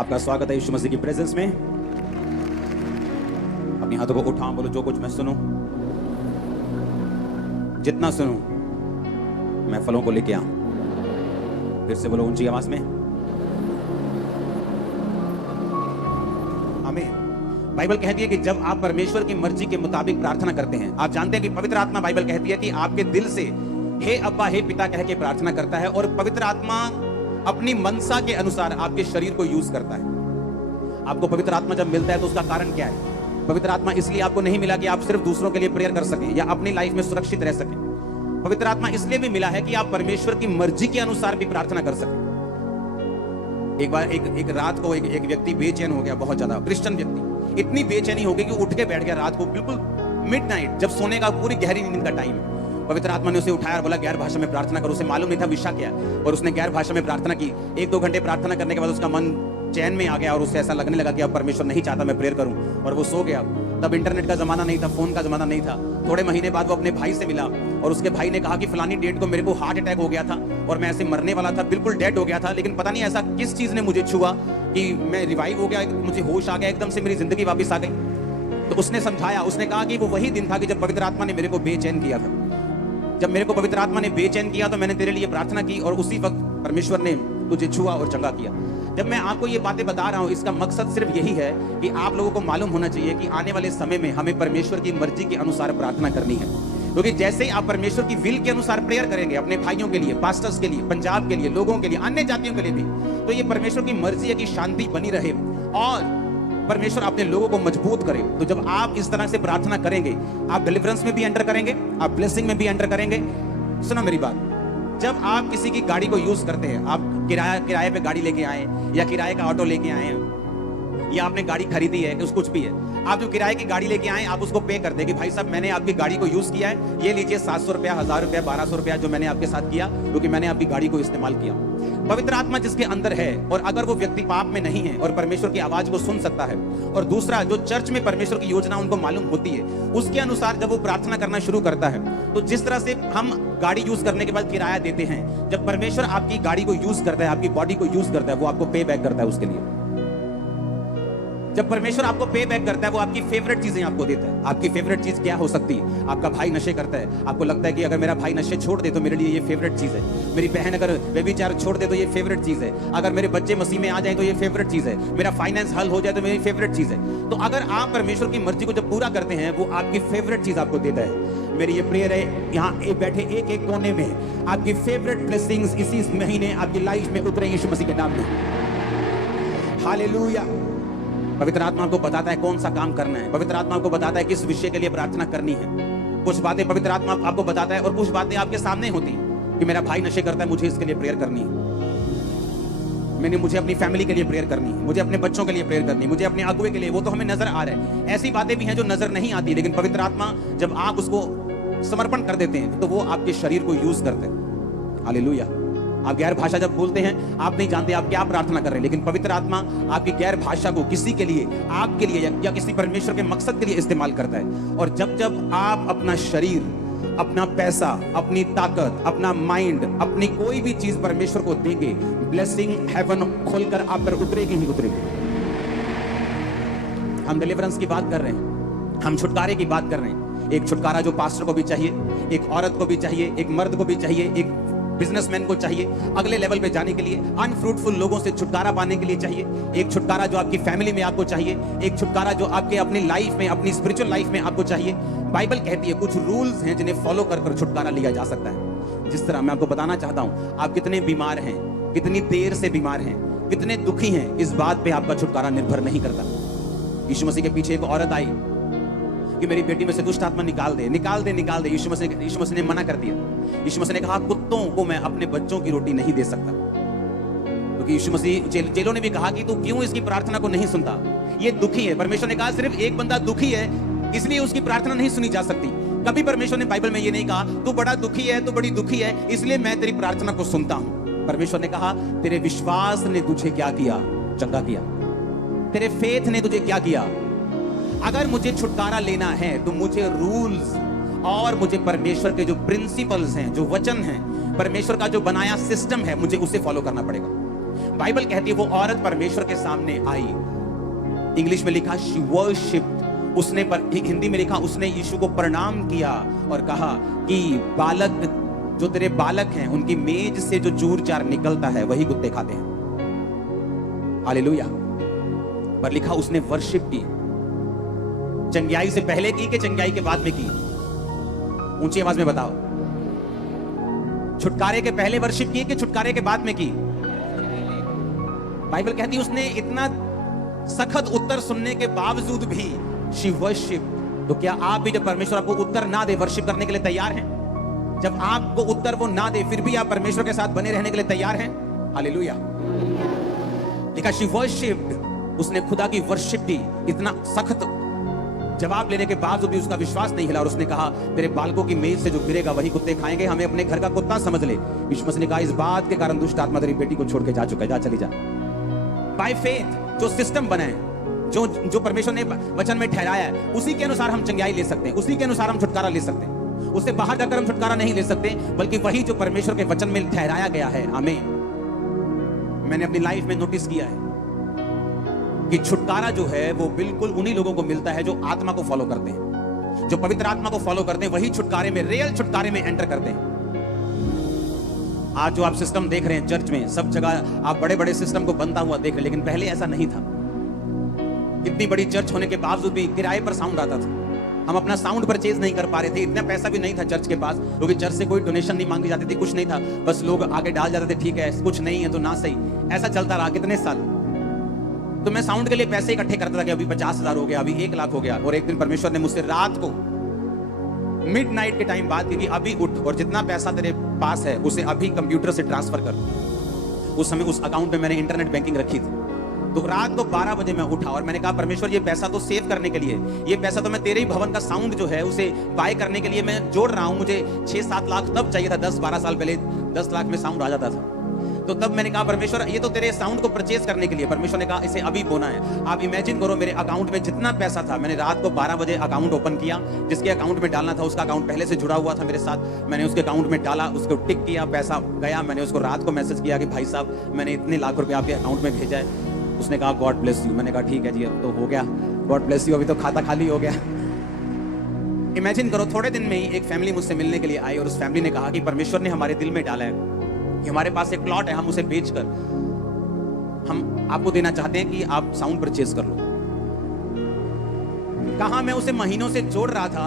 आपका स्वागत है यीशु मसीह की प्रेजेंस में। अपने हाथों को उठाओ, बोलो जो कुछ मैं सुनूं, जितना सुनूं मैं फलों को लेके आऊं। फिर से बोलो ऊंची आवाज में, आमीन। बाइबल कहती है कि जब आप परमेश्वर की मर्जी के मुताबिक प्रार्थना करते हैं, आप जानते हैं कि पवित्र आत्मा, बाइबल कहती है कि आपके दिल से हे अब्बा हे पिता कह के प्रार्थना करता है, और पवित्र आत्मा अपनी मनसा के अनुसार आपके शरीर को यूज करता है। आपको पवित्र आत्मा जब मिलता है तो उसका कारण क्या है? पवित्र आत्मा इसलिए आपको नहीं मिला कि आप सिर्फ दूसरों के लिए प्रेयर कर सकें या अपनी लाइफ में सुरक्षित रह सकें। पवित्र आत्मा इसलिए भी मिला है कि आप परमेश्वर की मर्जी के अनुसार भी प्रार्थना कर सकें। एक बार एक रात को एक व्यक्ति बेचैन हो गया, बहुत ज्यादा क्रिश्चियन व्यक्ति, इतनी बेचैनी हो गई कि उठ के बैठ गया रात को, बिल्कुल मिडनाइट, जब सोने का पूरी गहरी नींद का टाइम है। पवित्र आत्मा ने उसे उठाया और बोला गैर भाषा में प्रार्थना करो। उसे मालूम नहीं था विषय क्या है, और उसने गैर भाषा में प्रार्थना की। 1-2 घंटे प्रार्थना करने के बाद उसका मन चैन में आ गया और उसे ऐसा लगने लगा कि अब परमेश्वर नहीं चाहता मैं प्रेयर करूं, और वो सो गया। तब इंटरनेट का जमाना नहीं था, फोन का जमाना नहीं था। थोड़े महीने बाद वो अपने भाई से मिला और उसके भाई ने कहा कि फलानी डेट को मेरे को हार्ट अटैक हो गया था और मैं ऐसे मरने वाला था, बिल्कुल डेड हो गया था, लेकिन पता नहीं ऐसा किस चीज ने मुझे छुआ कि मैं रिवाइव हो गया, मुझे होश आ गया, एकदम से मेरी जिंदगी वापस आ गई। तो उसने समझाया, उसने कहा कि वो वही दिन था कि जब पवित्र आत्मा ने मेरे को बेचैन किया था। जब मेरे को पवित्र आत्मा ने बेचैन किया तो मैंने तेरे लिए प्रार्थना की और उसी वक्त परमेश्वर ने तुझे छुआ और चंगा किया। जब मैं आपको ये बातें बता रहा हूं, इसका मकसद सिर्फ यही है कि आप लोगों को मालूम होना चाहिए कि आने वाले समय में हमें परमेश्वर की मर्जी के अनुसार प्रार्थना करनी है। क्योंकि जैसे ही आप परमेश्वर की विल के अनुसार प्रेयर करेंगे, अपने भाइयों के लिए, पास्टर्स के लिए, पंजाब के लिए, लोगों के लिए, अन्य जातियों के लिए भी, तो ये परमेश्वर की मर्जी है कि शांति बनी रहे और परमेश्वर अपने लोगों को मजबूत करे। तो जब आप इस तरह से प्रार्थना करेंगे, आप डिलीवरेंस में भी एंटर करेंगे, आप ब्लेसिंग में भी एंटर करेंगे। सुनो मेरी बात, जब आप किसी की गाड़ी को यूज करते हैं, आप किराए पे गाड़ी लेके आए या किराए का ऑटो लेके आए या आपने गाड़ी खरीदी है, कुछ भी है, आप जो किराए की गाड़ी लेके आए आप उसको पे कर दें कि भाई साहब मैंने आपकी गाड़ी को यूज किया है, ये लीजिए 700 रुपया, 1000 रुपया, 1200 रुपया जो मैंने आपके साथ किया, क्योंकि मैंने आपकी गाड़ी को इस्तेमाल किया। पवित्र आत्मा जिसके अंदर है, और अगर वो व्यक्ति पाप में नहीं है और परमेश्वर की आवाज को सुन सकता है, और दूसरा जो चर्च में परमेश्वर की योजना उनको मालूम होती है, उसके अनुसार जब वो प्रार्थना करना शुरू करता है, तो जिस तरह से हम गाड़ी यूज करने के बाद किराया देते हैं, जब परमेश्वर आपकी गाड़ी को यूज करता है, आपकी बॉडी को यूज करता है, वो आपको पे बैक करता है उसके लिए। जब परमेश्वर आपको पे बैक करता है, वो आपकी फेवरेट चीजें आपको देता है। आपकी फेवरेट चीज क्या हो सकती है? आपका भाई नशे करता है, आपको लगता है कि अगर मेरा भाई नशे छोड़ दे तो मेरे लिए ये फेवरेट चीज है। मेरी बहन अगर व्यभिचार छोड़ दे तो ये फेवरेट चीज है। अगर मेरे बच्चे मसीह में आ जाए तो ये फेवरेट चीज है। मेरा फाइनेंस हल हो जाए तो मेरी फेवरेट चीज है। तो अगर आप परमेश्वर की मर्जी को जब पूरा करते हैं, वो आपकी फेवरेट चीज आपको देता है। मेरी ये प्रेयर है, यहाँ बैठे एक एक कोने में आपकी फेवरेट ब्लेसिंग्स इसी महीने आपकी लाइफ में उतरे यीशु मसीह के नाम में। हालेलुया। पवित्र आत्मा आपको बताता है कौन सा काम करना है। पवित्र आत्मा आपको बताता है किस विषय के लिए प्रार्थना करनी है। कुछ बातें पवित्र आत्मा आपको बताता है और कुछ बातें आपके सामने होती हैं कि मेरा भाई नशे करता है, मुझे इसके लिए प्रेयर करनी है, मुझे अपनी फैमिली के लिए प्रेयर करनी है, मुझे अपने बच्चों के लिए प्रेयर करनी है, मुझे अपने अगुए के लिए। वो तो हमें नजर आ रहा है। ऐसी बातें भी हैं जो नजर नहीं आती, लेकिन पवित्र आत्मा जब आप उसको समर्पण कर देते हैं तो वो आपके शरीर को यूज करते हैं। हालेलुया। आप गैर भाषा जब बोलते हैं, आप नहीं जानते आप क्या प्रार्थना कर रहे हैं, लेकिन पवित्र आत्मा आपकी गैर भाषा को किसी के लिए, आपके लिए या किसी परमेश्वर के मकसद के लिए इस्तेमाल करता है। और जब आप अपना शरीर, अपना पैसा, अपनी ताकत, अपना माइंड, अपनी कोई भी चीज परमेश्वर को देंगे, ब्लेसिंग हेवन खोलकर आप पर उतरेगी ही उतरेगी। हम डिलीवरेंस की बात कर रहे हैं, हम छुटकारे की बात कर रहे हैं। एक छुटकारा जो पास्टर को भी चाहिए, एक औरत को भी चाहिए, एक मर्द को भी चाहिए, एक बिजनेसमैन को चाहिए अगले लेवल पे जाने के लिए, अनफ्रूटफुल लोगों से छुटकारा पाने के लिए चाहिए। एक छुटकारा जो आपकी फैमिली में आपको चाहिए, एक छुटकारा जो आपके अपनी लाइफ में, अपनी स्पिरिचुअल लाइफ में आपको चाहिए। बाइबल कहती है कुछ रूल्स हैं जिन्हें फॉलो कर छुटकारा लिया जा सकता है। जिस तरह मैं आपको बताना चाहता हूं, आप कितने बीमार हैं, कितनी देर से बीमार हैं, कितने दुखी हैं, इस बात पे आपका छुटकारा निर्भर नहीं करता। यीशु मसीह के पीछे एक औरत आई कि मेरी बेटी में से दुष्ट आत्मा निकाल दे, निकाल दे, निकाल दे। यीशु मसीह ने मना कर दिया। यीशु मसीह ने कहा कुत्तों को मैं अपने बच्चों की रोटी नहीं दे सकता। क्योंकि यीशु मसीह, चेलों ने भी कहा कि तू क्यों इसकी प्रार्थना को नहीं सुनता, ये दुखी है। परमेश्वर ने कहा सिर्फ एक बंदा दुखी है, इसलिए उसकी प्रार्थना नहीं सुनी जा सकती। कभी परमेश्वर ने बाइबल में ये नहीं कहा तू बड़ा दुखी है, तू बड़ी दुखी है, इसलिए मैं तेरी प्रार्थना को सुनता हूं। परमेश्वर ने कहा तेरे विश्वास ने तुझे क्या किया? चंगा किया। तेरे फेथ ने तुझे क्या किया? अगर मुझे छुटकारा लेना है तो मुझे रूल्स और मुझे परमेश्वर के जो प्रिंसिपल्स हैं, जो वचन हैं, परमेश्वर का जो बनाया सिस्टम है, मुझे उसे फॉलो करना पड़ेगा। बाइबल कहती है वो औरत परमेश्वर के सामने आई। इंग्लिश में लिखा शी वर्शिप्ड, उसने हिंदी में लिखा उसने यीशु को प्रणाम किया और कहा कि बालक, जो तेरे बालक हैं उनकी मेज से जो चूर चार निकलता है वही कुत्ते खाते हैं। हालेलुया। पर लिखा उसने वर्शिप की। चंगियाई से पहले की कि चंगियाई के बाद में की? ऊंची आवाज में बताओ। छुटकारे के पहले वर्शिप की कि छुटकारे के बाद में की? बाइबल कहती है उसने इतना सखत उत्तर सुनने के बावजूद भी शी वर्शिप। तो क्या आप भी जब परमेश्वर आपको उत्तर ना दे वर्शिप करने के लिए तैयार हैं? जब आपको उत्तर वो ना दे फिर भी आप परमेश्वर के साथ बने रहने के लिए तैयार हैं? हालेलुया। लिखा शी वर्शिप्ड, उसने खुदा की वर्शिप की। इतना सख्त जवाब लेने के बावजूद भी उसका विश्वास नहीं हिला और उसने कहा तेरे बालकों की मेज से जो गिरेगा वही कुत्ते खाएंगे, हमें अपने घर का कुत्ता समझ ले। यीशु मसीह ने कहा इस बात के कारण दुष्ट आत्मा तेरी बेटी को छोड़ के जा चुका है, जा चली जा। बाय फेथ जो सिस्टम बना है, जो परमेश्वर ने वचन में ठहराया है, उसी के अनुसार हम चंगाई ले सकते हैं, उसी के अनुसार हम छुटकारा ले सकते हैं। उससे बाहर जाकर हम छुटकारा नहीं ले सकते, बल्कि वही जो परमेश्वर के वचन में ठहराया गया है। आमीन। मैंने अपनी लाइफ में नोटिस किया है कि छुटकारा जो है वो बिल्कुल उन्हीं लोगों को मिलता है जो आत्मा को फॉलो करते हैं, जो पवित्र आत्मा को फॉलो करते हैं, वही छुटकारे में, रियल छुटकारे में एंटर करते हैं। आज जो आप सिस्टम देख रहे हैं चर्च में, सब जगह आप बड़े बड़े सिस्टम को बनता हुआ देख रहे हैं, लेकिन पहले ऐसा नहीं था। इतनी बड़ी चर्च होने के बावजूद भी किराए पर साउंड आता था। हम अपना साउंड परचेज नहीं कर पा रहे थे, इतना पैसा भी नहीं था चर्च के पास, क्योंकि चर्च से कोई डोनेशन नहीं मांगी जाती थी, कुछ नहीं था, बस लोग आगे डाल जाते थे, ठीक है कुछ नहीं है तो ना सही। ऐसा चलता रहा कितने साल। तो मैं साउंड के लिए पैसे इकट्ठे करता था कि अभी 50,000 हो गया, अभी 1 लाख हो गया। और एक दिन परमेश्वर ने मुझसे रात को मिडनाइट के टाइम बात की कि अभी उठ और जितना पैसा तेरे पास है उसे अभी कंप्यूटर से ट्रांसफर कर। उस समय उस अकाउंट में मैंने इंटरनेट बैंकिंग रखी थी। तो रात को 12 बजे मैं उठा और मैंने कहा परमेश्वर ये पैसा तो सेव करने के लिए, ये पैसा तो मैं तेरे ही भवन का साउंड जो है उसे बाय करने के लिए मैं जोड़ रहा हूं। मुझे 6-7 लाख तब चाहिए था, 10-12 साल पहले 10 लाख में साउंड आ जाता था। तो तब मैंने कहा परमेश्वर ये तो तेरे साउंड को परचेज करने के लिए। परमेश्वर ने कहा इसे अभी बोना है। आप इमेजिन करो मेरे अकाउंट में जितना पैसा था, मैंने रात को 12 बजे अकाउंट ओपन किया, जिसके अकाउंट में डालना था उसका अकाउंट पहले से जुड़ा हुआ था मेरे साथ। मैंने उसके अकाउंट में डाला, उसको टिक किया, पैसा गया। मैंने उसको रात को मैसेज किया कि भाई साहब मैंने इतने लाख रुपए आपके अकाउंट में भेजा है। उसने कहा गॉड ब्लेस यू। मैंने कहा ठीक है जी अब तो हो गया, गॉड ब्लेस यू, अभी तो खाता खाली हो गया। इमेजिन करो थोड़े दिन में ही एक फैमिली मुझसे मिलने के लिए आई और उस फैमिली ने कहा कि परमेश्वर ने हमारे दिल में डाला है कि हमारे पास एक प्लॉट है, हम उसे बेचकर हम आपको देना चाहते हैं कि आप साउंड परचेज कर लो। कहां मैं उसे महीनों से जोड़ रहा था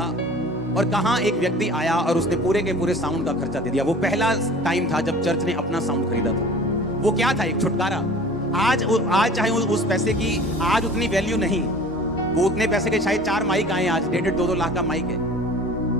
और कहां एक व्यक्ति आया और उसने पूरे के पूरे साउंड का खर्चा दे दिया। वो पहला टाइम था जब चर्च ने अपना साउंड खरीदा था। वो क्या था? एक छुटकारा। आज चाहे उस पैसे की आज उतनी वैल्यू नहीं, वो उतने पैसे के शायद 4 माइक आए, आज 1.5-2 लाख का माइक है,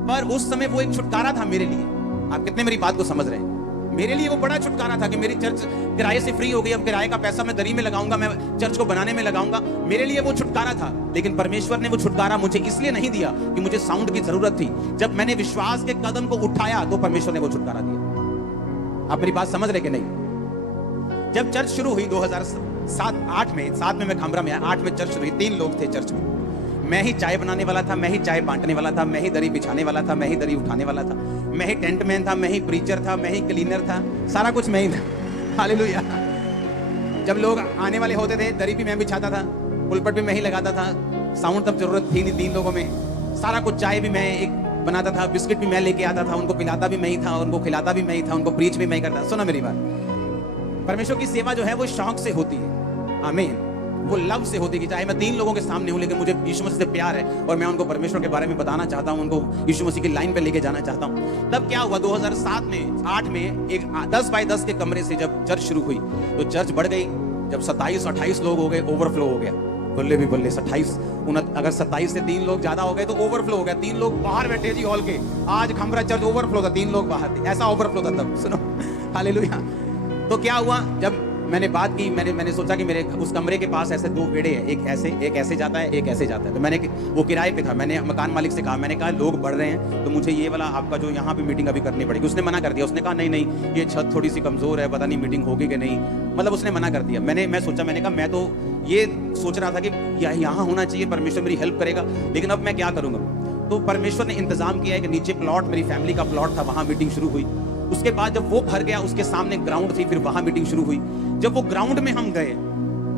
पर उस समय वो एक छुटकारा था मेरे लिए। आप कितने मेरी बात को समझ रहे हैं? मेरे लिए वो बड़ा छुटकारा था कि मेरी चर्च किराए से फ्री हो गई, अब किराए का पैसा मैं दरी में लगाऊंगा, मैं चर्च को बनाने में लगाऊंगा। मेरे लिए वो छुटकारा था। लेकिन परमेश्वर ने वो छुटकारा मुझे इसलिए नहीं दिया कि मुझे साउंड की जरूरत थी। जब मैंने विश्वास के कदम को उठाया तो परमेश्वर ने वो छुटकारा दिया। आप मेरी बात समझ रहे कि नहीं? जब चर्च शुरू हुई 2007-8 में, 7 में मैं खंबरा में आया, 8 में चर्च शुरू हुई। 3 लोग थे चर्च में। मैं ही चाय बनाने वाला था, मैं ही चाय बांटने वाला था, मैं ही दरी बिछाने वाला था, मैं ही दरी उठाने वाला था, मैं ही टेंट मैन था, मैं ही प्रीचर था, मैं ही क्लीनर था, सारा कुछ मैं ही था। हालेलुया। जब लोग आने वाले होते थे दरी भी मैं बिछाता था, पुलपट भी मैं ही लगाता था। साउंड तब जरूरत थी नहीं 3 लोगों में। सारा कुछ, चाय भी मैं एक बनाता था, बिस्किट भी मैं लेके आता था, उनको पिलाता भी मैं ही था, उनको खिलाता भी मैं ही था, उनको प्रीच भी मैं ही करता। सुनो मेरी बात, परमेश्वर की सेवा जो है वो शौक से होती है। आमीन। वो लव से होती है कि चाहे मैं 3 लोगों के सामने हूं, लेकिन मुझे यीशु मसीह से प्यार है और मैं उनको परमेश्वर के बारे में बताना चाहता हूं, उनको यीशु मसीह की लाइन पे लेके जाना चाहता हूं। तब क्या हुआ 2007 में 8 में एक 10 बाय 10 के कमरे से जब चर्च शुरू हुई तो चर्च बढ़ गई। जब 27-28 लोग हो गए, ओवरफ्लो हो गया। बल्ले भी बल्ले 27 अगर 27 से 3 लोग ज्यादा हो गए तो ओवरफ्लो हो गया। 3 लोग बाहर बैठे जी हॉल के। आज खंबरा चर्च ओवरफ्लो था, 3 लोग बाहर थे, ऐसा ओवरफ्लो था तब। सुनो हालेलुया। तो क्या हुआ, जब मैंने बात की, मैंने सोचा कि मेरे उस कमरे के पास ऐसे 2 बेड़े हैं, एक ऐसे जाता है, एक ऐसे जाता है। तो मैंने, वो किराए पे था, मैंने मकान मालिक से कहा, मैंने कहा लोग बढ़ रहे हैं तो मुझे ये वाला आपका जो यहाँ पे मीटिंग अभी करनी पड़ेगी। उसने मना कर दिया। उसने कहा नहीं ये छत थोड़ी सी कमजोर है, पता नहीं मीटिंग होगी कि नहीं, मतलब उसने मना कर दिया। मैं सोचा, मैंने कहा मैं तो ये सोच रहा था कि यहाँ होना चाहिए, परमेश्वर मेरी हेल्प करेगा, लेकिन अब मैं क्या करूँगा। तो परमेश्वर ने इंतजाम किया है कि नीचे प्लॉट, मेरी फैमिली का प्लॉट था, वहाँ मीटिंग शुरू हुई। उसके बाद जब वो भर गया, उसके सामने ग्राउंड थी, फिर वहां मीटिंग शुरू हुई। जब वो ग्राउंड में हम गए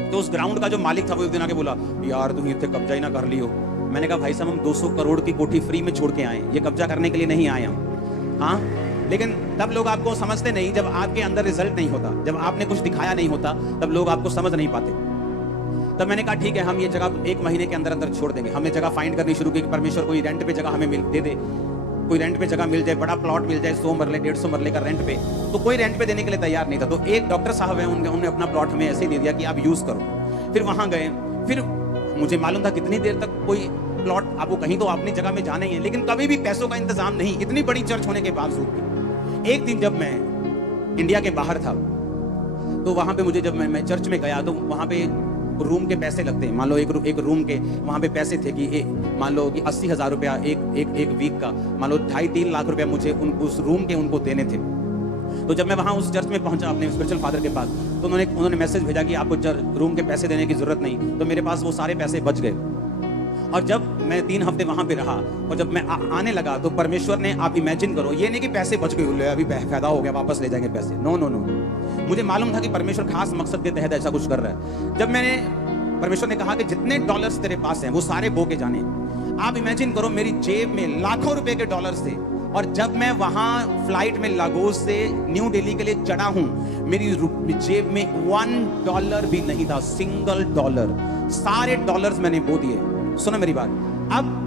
तो उस ग्राउंड का जो मालिक था वो एक दिन आके बोला, यार तुम इतने कब्जा ही ना कर लियो। मैंने कहा भाई साहब हम 200 करोड़ की कोठी फ्री में छोड़ के आए, ये कब्जा करने के लिए नहीं आए हम। हाँ, लेकिन तब लोग आपको समझते नहीं, जब आपके अंदर रिजल्ट नहीं होता, जब आपने कुछ दिखाया नहीं होता, तब लोग आपको समझ नहीं पाते। तब मैंने कहा ठीक है, हम ये जगह 1 महीने के अंदर अंदर छोड़ देंगे। हमने जगह फाइंड करनी शुरू की कि परमेश्वर कोई रेंट पे जगह हमें दे दे, कोई रेंट पे जगह मिल जाए, बड़ा प्लॉट मिल जाए 100 मरले 150 मरले का रेंट पे। तो कोई रेंट पे देने के लिए तैयार नहीं था। तो एक डॉक्टर साहब है, उन्होंने अपना प्लॉट हमें ऐसे ही दे दिया कि आप यूज करो। फिर वहां गए, फिर मुझे मालूम था कितनी देर तक कोई प्लॉट आपको कहीं तो अपनी जगह में जाना ही है, लेकिन कभी भी पैसों का इंतजाम नहीं, इतनी बड़ी चर्च होने के बावजूद भी। एक दिन जब मैं इंडिया के बाहर था तो वहां पे मुझे, जब मैं चर्च में गया तो वहां पे रूम के पैसे लगते हैं। मान लो एक रूम के वहां पे पैसे थे कि मान लो कि 80,000 रुपया एक वीक का, मान लो 2.5-3 लाख रुपया मुझे उस रूम के उनको देने थे। तो जब मैं वहां उस चर्च में पहुंचा अपने स्पिरिचुअल फादर के पास, तो उन्होंने मैसेज भेजा कि आपको रूम के पैसे देने की जरूरत नहीं। तो मेरे पास वो सारे पैसे बच गए। और जब मैं 3 हफ्ते वहां पे रहा और जब मैं आने लगा तो परमेश्वर ने, आप इमेजिन करो, ये नहीं कि पैसे बच गए अभी फायदा हो गया वापस ले जाएंगे पैसे, नो नो नो। मुझे मालूम था कि परमेश्वर खास मकसद के तहत ऐसा कुछ कर रहा है। जब मैंने, परमेश्वर ने कहा कि जितने डॉलर्स तेरे पास हैं वो सारे बो के जाने। आप इमेजिन करो, मेरी जेब में लाखों रुपए के डॉलर्स थे। और जब मैं वहां फ्लाइट में लागोस से न्यू दिल्ली के लिए चढ़ा हूं, मेरी जेब में $1 भी नहीं था, सिंगल डॉलर। सारे डॉलर्स मैंने बो दिए। सुनो मेरी बात, अब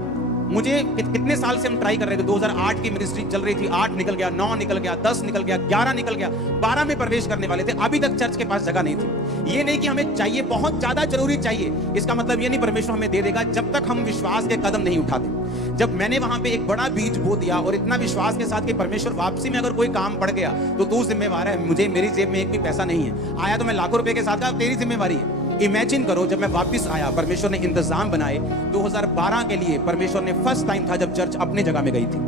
मुझे कितने साल से हम ट्राई कर रहे थे। 2008 की मिनिस्ट्री चल रही थी, 8 निकल गया, 9 निकल गया, 10 निकल गया, 11 निकल गया, 12 में प्रवेश करने वाले थे, अभी तक चर्च के पास जगह नहीं थी। ये नहीं कि हमें चाहिए, बहुत ज्यादा जरूरी चाहिए, इसका मतलब ये नहीं परमेश्वर हमें दे देगा जब तक हम विश्वास के कदम नहीं उठाते। जब मैंने वहां पे एक बड़ा बीज बो दिया और इतना विश्वास के साथ कि परमेश्वर वापसी में अगर कोई काम पड़ गया तो तू जिम्मेवार है, मुझे, मेरी जेब में एक भी पैसा नहीं है, आया तो मैं लाखों रुपए के साथ कहा तेरी जिम्मेवारी है। इमेजिन करो, जब मैं वापस आया, परमेश्वर ने इंतजाम बनाए। 2012 के लिए परमेश्वर ने, फर्स्ट टाइम था जब चर्च अपनी जगह में गई थी।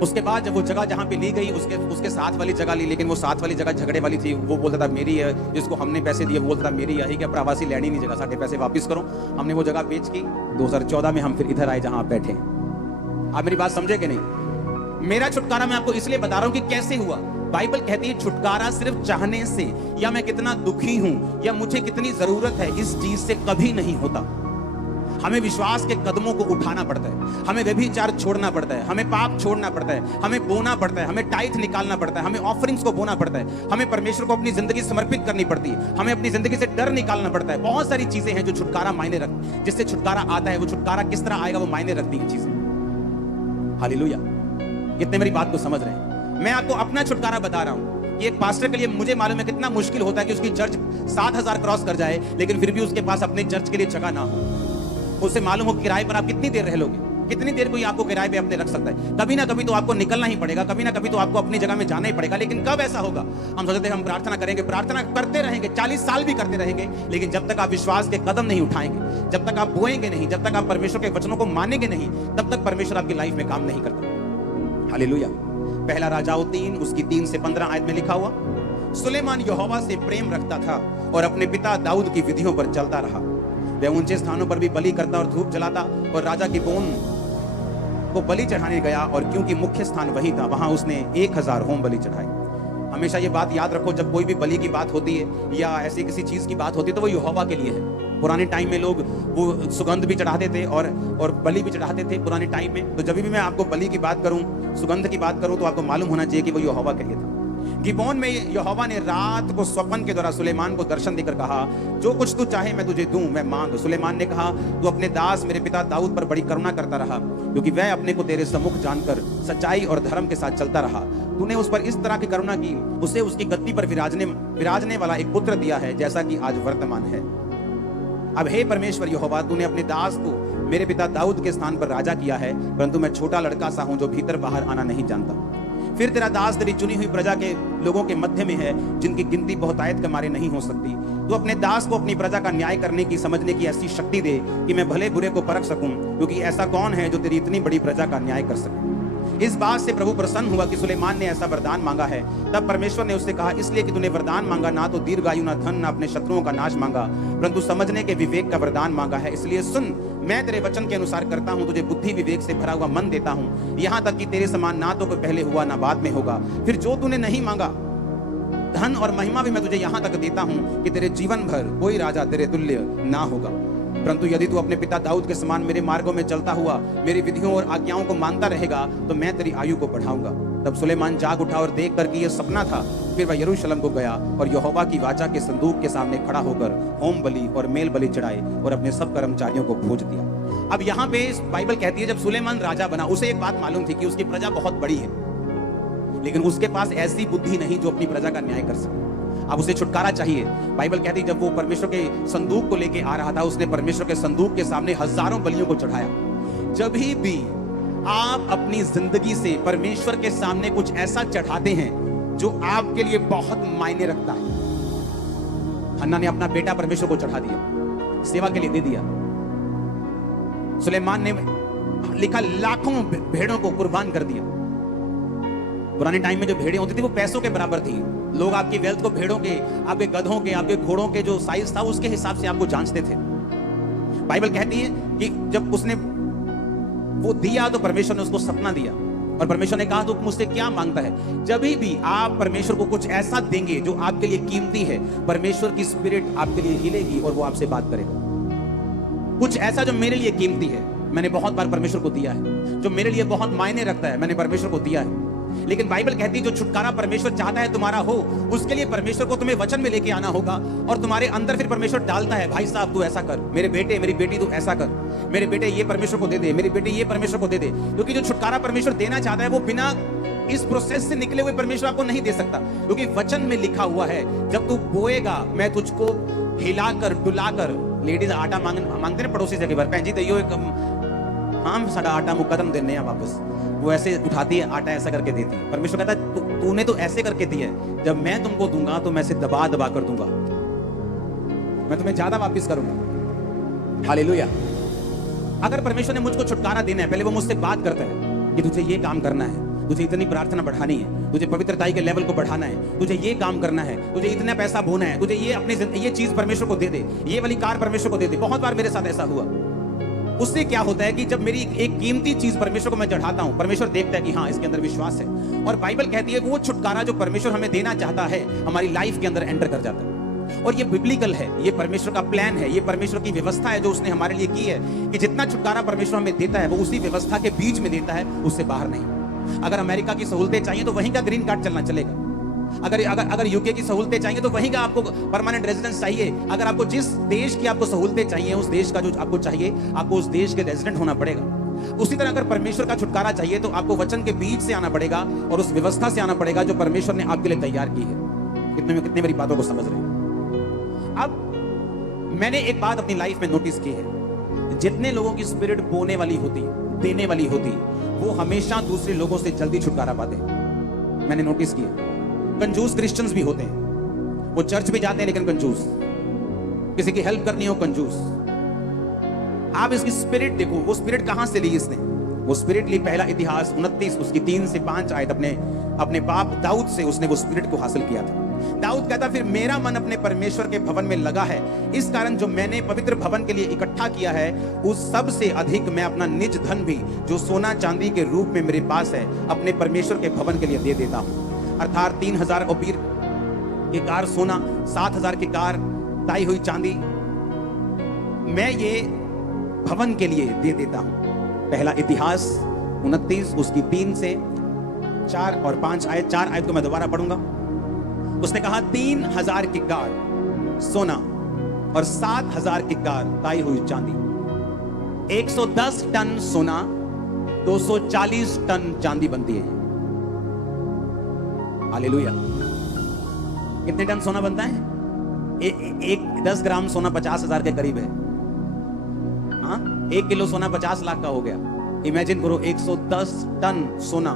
उसके बाद जब वो जगह जहां पे ली गई, उसके साथ वाली जगह ली, लेकिन वो साथ वाली जगह झगड़े वाली थी। वो बोलता था मेरी है, जिसको हमने पैसे दिए वो बोलता था मेरी है, क्या प्रवासी लैंडी नहीं जगह, साढ़े पैसे वापस करो। हमने वो जगह बेच की। 2014 में हम फिर इधर आए जहां आप बैठे। आप मेरी बात समझे कि नहीं? मेरा छुटकारा मैं आपको इसलिए बता रहा हूं कि कैसे हुआ। बाइबल कहती है छुटकारा सिर्फ चाहने से, या मैं कितना दुखी हूं, या मुझे कितनी जरूरत है, इस चीज से कभी नहीं होता। हमें विश्वास के कदमों को उठाना पड़ता है, हमें व्यभिचार छोड़ना पड़ता है, हमें पाप छोड़ना पड़ता है, हमें बोना पड़ता है, हमें टाइथ निकालना पड़ता है, हमें ऑफरिंग्स को बोना पड़ता है, हमें परमेश्वर को अपनी जिंदगी समर्पित करनी पड़ती है, हमें अपनी जिंदगी से डर निकालना पड़ता है। बहुत सारी चीजें हैं जो छुटकारा मायने रखती है, जिससे छुटकारा आता है। वो छुटकारा किस तरह आएगा वो मायने रखती है चीजें। हालेलुया, कितने मेरी बात को समझ रहे हैं? मैं आपको अपना छुटकारा बता रहा हूं कि एक पास्टर के लिए मुझे मालूम है कितना मुश्किल होता है कि उसकी चर्च 7,000 क्रॉस कर जाए, लेकिन फिर भी उसके पास अपने चर्च के लिए जगह ना हो। उसे मालूम हो किराए पर आप कितनी देर रह लोगे, कितनी देर कोई आपको किराए पे अपने रख सकता है। कभी ना कभी तो आपको निकलना ही पड़ेगा, कभी ना कभी तो आपको अपनी जगह में जाना ही पड़ेगा। लेकिन कब ऐसा होगा? हम सोचते हैं हम प्रार्थना करेंगे, प्रार्थना करते रहेंगे, 40 साल भी करते रहेंगे, लेकिन जब तक आप विश्वास के कदम नहीं उठाएंगे, जब तक आप बोएंगे नहीं, जब तक आप परमेश्वर के वचनों को मानेंगे नहीं, तब तक परमेश्वर आपकी लाइफ में काम नहीं करता। हालेलुया। पहला राजाओं 3 उसकी 3 से 15 आयत में लिखा हुआ, सुलेमान यहोवा से प्रेम रखता था और अपने पिता दाऊद की विधियों पर चलता रहा। वह ऊंचे स्थानों पर भी बलि करता और धूप जलाता और राजा गिबोन को बलि चढ़ाने गया, और क्योंकि मुख्य स्थान वही था, वहां उसने 1000 होम बलि चढ़ाए। हमेशा ये बात याद रखो, जब कोई भी बलि की बात होती है या ऐसी किसी चीज की बात होती है तो वो यहोवा के लिए है। पुराने टाइम में लोग वो सुगंध भी चढ़ाते थे और बलि भी चढ़ाते थे पुराने टाइम में। तो जब भी मैं आपको बलि की बात करूं, सुगंध की बात करूं, तो आपको मालूम होना चाहिए कि वो यहोवा के लिए था। गिबोन में यहोवा ने रात को स्वप्न के द्वारा सुलेमान को दर्शन देकर कहा, जो कुछ तू चाहे मैं तुझे दूं, मैं मांग। सुलेमान ने कहा, तू अपने दास मेरे पिता दाऊद पर बड़ी करुणा करता रहा, क्योंकि वह अपने को तेरे सम्मुख जानकर सच्चाई और धर्म के साथ चलता रहा। तूने उस पर इस तरह की करुणा की, उसे उसकी गद्दी पर विराजने वाला एक पुत्र दिया है, जैसा कि आज वर्तमान है। अब हे परमेश्वर यहोवा, तूने अपने दास को मेरे पिता दाऊद के स्थान पर राजा किया है, परंतु मैं छोटा लड़का सा हूं जो भीतर बाहर आना नहीं जानता। फिर तेरा दास तेरी चुनी हुई प्रजा के लोगों के मध्य में है, जिनकी गिनती बहुतायत के मारे नहीं हो सकती। तू अपने दास को अपनी प्रजा का न्याय करने की, समझने की ऐसी शक्ति दे कि मैं भले बुरे को परख सकूं, क्योंकि ऐसा कौन है जो तेरी इतनी बड़ी प्रजा का न्याय कर सके। इस बात से प्रभु प्रसन्न हुआ कि सुलेमान ने ऐसा वरदान मांगा है। तब परमेश्वर ने उससे कहा, इसलिए कि तूने वरदान मांगा, ना तो दीर्घायु, ना धन, ना अपने शत्रुओं का नाश मांगा, परंतु समझने के विवेक का वरदान मांगा है। इसलिए सुन, मैं तेरे वचन के अनुसार करता हूं, तुझे बुद्धि विवेक से भरा हुआ मन देता हूं, यहां तक कि तेरे समान ना तो कोई पहले हुआ ना बाद में होगा। फिर जो तूने नहीं मांगा, धन और महिमा भी मैं तुझे यहां तक देता हूं कि तेरे जीवन भर कोई राजा तेरे तुल्य ना होगा। परंतु यदि तू अपने पिता दाऊद के समान मेरे मार्गों में चलता हुआ मेरी विधियों और आज्ञाओं को मानता रहेगा, तो मैं तेरी आयु को बढ़ाऊंगा। तब सुलेमान जाग उठा और देख कर कि यह सपना था। फिर वह यरूशलेम को गया और यहोवा की वाचा के संदूक के सामने खड़ा होकर होम बलि और मेल बलि चढ़ाए और अपने सब कर्मचारियों को भोज दिया। अब यहाँ पे बाइबल कहती है, जब सुलेमान राजा बना, उसे एक बात मालूम थी कि उसकी प्रजा बहुत बड़ी है, लेकिन उसके पास ऐसी बुद्धि नहीं जो अपनी प्रजा का न्याय कर सके। अब उसे छुटकारा चाहिए। बाइबल कहती है, जब वो परमेश्वर के संदूक को लेके आ रहा था, उसने परमेश्वर के संदूक के सामने हजारों बलियों को चढ़ाया। जब भी आप अपनी जिंदगी से परमेश्वर के सामने कुछ ऐसा चढ़ाते हैं जो आपके लिए बहुत मायने रखता है। हन्ना ने अपना बेटा परमेश्वर को चढ़ा दिया, सेवा के लिए दे दिया। सुलेमान ने लिखा लाखों भेड़ों को कुर्बान कर दिया। पुराने टाइम में जो भेड़ें होती थी वो पैसों के बराबर थी। लोग आपकी वेल्थ को भेड़ों के, आपके गधों के, आपके घोड़ों के जो साइज था उसके हिसाब से आपको जांचते थे। बाइबल कहती है कि जब उसने वो दिया तो परमेश्वर ने उसको सपना दिया और परमेश्वर ने कहा, तू मुझसे क्या मांगता है? जब भी आप परमेश्वर को कुछ ऐसा देंगे जो आपके लिए कीमती है, परमेश्वर की स्पिरिट आपके लिए हिलेगी और वो आपसे बात करेगा। कुछ ऐसा जो मेरे लिए कीमती है, मैंने बहुत बार परमेश्वर को दिया है। जो मेरे लिए बहुत मायने रखता है, मैंने परमेश्वर को दिया है। लेकिन बाइबल कहती है, जो छुटकारा परमेश्वर चाहता है तुम्हारा हो, उसके लिए परमेश्वर को तुम्हें वचन में लेके आना होगा और तुम्हारे अंदर फिर परमेश्वर डालता है, भाई साहब तू ऐसा कर, मेरे बेटे मेरी बेटी तू ऐसा कर, मेरे बेटे ये परमेश्वर को दे दे, मेरी बेटी ये परमेश्वर को दे दे। क्योंकि जो छुटकारा परमेश्वर देना चाहता है वो बिना इस प्रोसेस से निकले हुए परमेश्वर आपको नहीं दे सकता। क्योंकि वचन में लिखा हुआ है, जब तू बोएगा मैं तुझको हिलाकर डुलाकर, लेडीज आटा मांगते ना पड़ोसी से, कई बार भैन जी दइयो एक हम साडा आटा मुकदम देने हैं वापस, वो ऐसे उठाती है आटा, ऐसा करके देती है। परमेश्वर कहता है तूने तो ऐसे करके दिया है, जब मैं तुमको दूंगा तो मैं से दबा दबा कर दूंगा, मैं तुम्हें ज्यादा वापस करूंगा। हालेलुया। अगर परमेश्वर ने मुझको छुटकारा देना है, पहले वो मुझसे बात करता है कि तुझे ये काम करना है, तुझे इतनी प्रार्थना बढ़ानी है, तुझे पवित्रताई के लेवल को बढ़ाना है, तुझे ये काम करना है, तुझे इतना पैसा बोना है, तुझे ये अपनी ये चीज परमेश्वर को दे दे, ये वाली कार परमेश्वर को दे दे। बहुत बार मेरे साथ ऐसा हुआ। उससे क्या होता है कि जब मेरी एक कीमती चीज परमेश्वर को मैं चढ़ाता हूं, परमेश्वर देखता है कि हाँ इसके अंदर विश्वास है, और बाइबल कहती है वो छुटकारा जो परमेश्वर हमें देना चाहता है हमारी लाइफ के अंदर एंटर कर जाता है। और ये बिब्लिकल है, ये परमेश्वर का प्लान है, ये परमेश्वर की व्यवस्था है जो उसने हमारे लिए की है कि जितना छुटकारा परमेश्वर हमें देता है वो उसी व्यवस्था के बीच में देता है, उससे बाहर नहीं। अगर अमेरिका की सहूलतें चाहिए तो वहीं का ग्रीन कार्ड चलना चलेगा। अगर यूके की सहूलतें चाहिए तो वहीं का आपको परमानेंट रेजिडेंस चाहिए। अगर आपको जिस देश की आपको सहूलतें चाहिए, उस देश का जो आपको चाहिए, आपको उस देश के रेजिडेंट होना पड़ेगा। उसी तरह अगर परमेश्वर का छुटकारा चाहिए तो आपको वचन के बीच से आना पड़ेगा और उस व्यवस्था से आना पड़ेगा जो परमेश्वर ने आपके लिए तैयार की है। कितने मेरी बातों को समझ रहे हैं? अब मैंने एक बात अपनी लाइफ में नोटिस की है, जितने लोगों की स्पिरिट बोने वाली होती, देने वाली होती, वो हमेशा दूसरे लोगों से जल्दी छुटकारा पाते। मैंने नोटिस किया। कंजूस क्रिश्चियंस भी होते हैं, वो चर्च भी जाते हैं लेकिन कंजूस, किसी की हेल्प करनी हो कंजूस। आप इसकी स्पिरिट देखो, वो स्पिरिट कहां से ली इसने? वो स्पिरिट ली पहला इतिहास 29 उसकी 3 से 5 आयत, अपने बाप दाऊद से उसने वो स्पिरिट को हासिल किया था। दाऊद कहता, फिर मेरा मन अपने परमेश्वर के भवन में लगा है, इस कारण जो मैंने पवित्र भवन के लिए इकट्ठा किया है उस सब से अधिक मैं अपना निज धन भी जो सोना चांदी के रूप में मेरे पास है अपने परमेश्वर के भवन के लिए दे देता हूं। अर्थात 3000 ओपीर की कार सोना, 7000 की कार ताई हुई चांदी मैं ये भवन के लिए दे देता हूं। पहला इतिहास 29 उसकी 3 से 4 और 5 आयत। 4 आयत को मैं दोबारा पढ़ूंगा। उसने कहा 3000 की कार सोना और 7000 की कार ताई हुई चांदी, 110 टन सोना 240 टन चांदी बनती है। हालेलुया। कितने टन सोना बनता है? एक 10 ग्राम सोना 50,000 के करीब है। हाँ, 1 किलो सोना 50 लाख का हो गया। इमेजिन करो 110 टन सोना।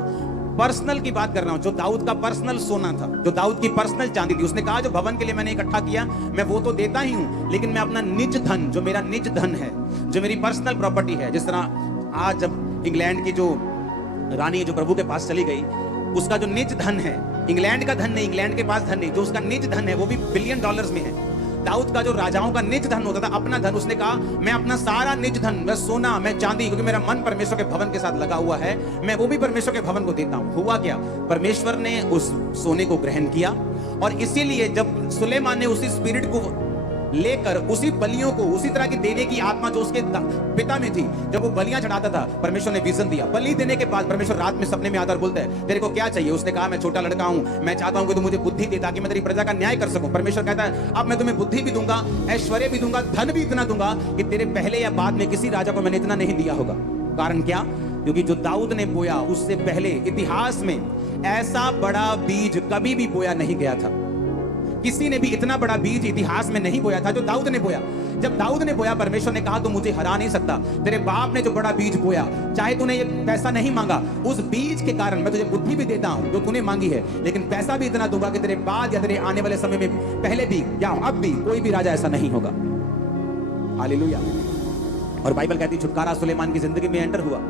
पर्सनल की बात कर रहा हूं, जो दाऊद का पर्सनल सोना था, जो दाऊद की पर्सनल चांदी थी। उसने कहा जो भवन के लिए मैंने इकट्ठा किया मैं वो तो देता ही हूं, लेकिन मैं अपना निज धन, जो मेरा निज धन है, जो मेरी पर्सनल प्रॉपर्टी है, जिस तरह आज जब इंग्लैंड की जो रानी जो प्रभु के पास चली गई, उसका जो निज धन है, इंग्लैंड का धन नहीं, इंग्लैंड के पास धन नहीं, जो उसका निज धन है वो भी बिलियन डॉलर्स में है। दाऊद का जो राजाओं का निज धन होता था, अपना धन, उसने कहा मैं अपना सारा निज धन, मैं सोना, मैं चांदी, क्योंकि मेरा मन परमेश्वर के भवन के साथ लगा हुआ है, मैं वो भी परमेश्वर के भवन को देता हूं। हुआ क्या, परमेश्वर ने उस सोने को ग्रहण किया, और इसीलिए जब सुलेमान ने उसी स्पिरिट को लेकर उसी बलियों को, उसी तरह की देने की आत्मा जो उसके पिता में थी, जब वो बलियां चढ़ाता था, परमेश्वर ने विजन दिया। बलि देने के बाद परमेश्वर रात में सपने में आता और बोलता है तेरे को क्या चाहिए? उसने कहा मैं छोटा लड़का हूं, मैं चाहता हूं कि तू मुझे बुद्धि दे ताकि मैं तेरी प्रजा का न्याय कर सकूं। परमेश्वर कहता है अब मैं तुम्हें बुद्धि भी दूंगा, ऐश्वर्य भी दूंगा, धन भी इतना दूंगा कि तेरे पहले या बाद में किसी राजा को मैंने इतना नहीं दिया होगा। कारण क्या? क्योंकि जो दाऊद ने बोया, उससे पहले इतिहास में ऐसा बड़ा बीज कभी भी बोया नहीं गया था। किसी ने भी इतना बड़ा बीज इतिहास में नहीं बोया था जो दाऊद ने बोया। जब दाऊद ने बोया, परमेश्वर ने कहा तू मुझे हरा नहीं सकता, तेरे बाप ने जो बड़ा बीज बोया, चाहे तूने ये पैसा नहीं मांगा, उस बीज के कारण मैं तुझे बुद्धि भी देता हूं जो तूने मांगी है, लेकिन पैसा भी इतना दूंगा कि तेरे बाद या तेरे आने वाले समय में, पहले भी या अब भी, कोई भी राजा ऐसा नहीं होगा। हालेलुया। और बाइबल कहती है छुटकारा सुलेमान की जिंदगी में एंटर हुआ।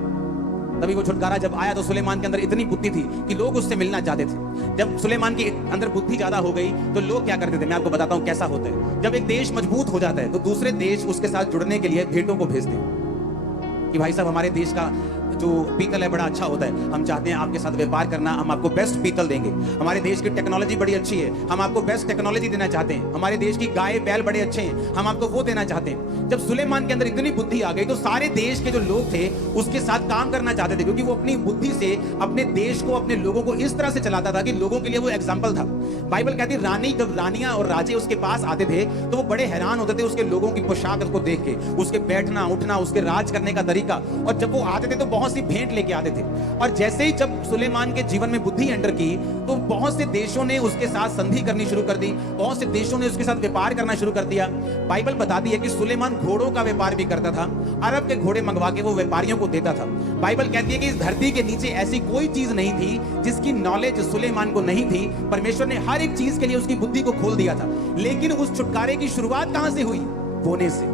तभी वो छुटकारा जब आया तो सुलेमान के अंदर इतनी बुद्धि थी कि लोग उससे मिलना चाहते थे। जब सुलेमान के अंदर बुद्धि ज्यादा हो गई तो लोग क्या करते थे, मैं आपको बताता हूं कैसा होता है। जब एक देश मजबूत हो जाता है तो दूसरे देश उसके साथ जुड़ने के लिए भेंटों को भेजते हैं कि भाई साहब हमारे देश का जो पीतल है बड़ा अच्छा होता है, हम चाहते हैं आपके साथ व्यापार करना, हम आपको बेस्ट पीतल देंगे। हमारे देश की टेक्नोलॉजी बड़ी अच्छी है, हम आपको बेस्ट टेक्नोलॉजी देना चाहते हैं। हमारे देश की गाय बैल बड़े अच्छे हैं, हम आपको वो देना चाहते हैं। जब सुलेमान के अंदर इतनी बुद्धि आ गई तो सारे देश के जो लोग थे उसके साथ काम करना चाहते थे, क्योंकि वो अपनी बुद्धि से अपने देश को, अपने लोगों को इस तरह से चलाता था कि लोगों के लिए वो एग्जाम्पल था। बाइबल कहती है रानी, जब रानियां और राजे उसके पास आते थे तो वो बड़े हैरान होते थे उसके लोगों की पोशाक को देख के, उसके बैठना उठना, उसके राज करने का तरीका। और जब वो आते थे तो बहुत सी भेंट लेके आते थे। और जैसे ही जब सुलेमान के जीवन में बुद्धि एंटर की तो बहुत से देशों ने उसके साथ संधि करनी शुरू कर दी, बहुत से देशों ने उसके साथ व्यापार करना शुरू कर दिया। बाइबल बताती है कि सुलेमान घोड़ों का व्यापार भी करता था, अरब के घोड़े मंगवा के वो व्यापारियों को देता था। बाइबल कहती है कि इस धरती के नीचे ऐसी कोई चीज नहीं थी जिसकी नॉलेज सुलेमान को नहीं थी। परमेश्वर ने हर एक चीज के लिए उसकी बुद्धि को खोल दिया था। लेकिन उस छुटकारे की शुरुआत कहां से हुई? बोने से।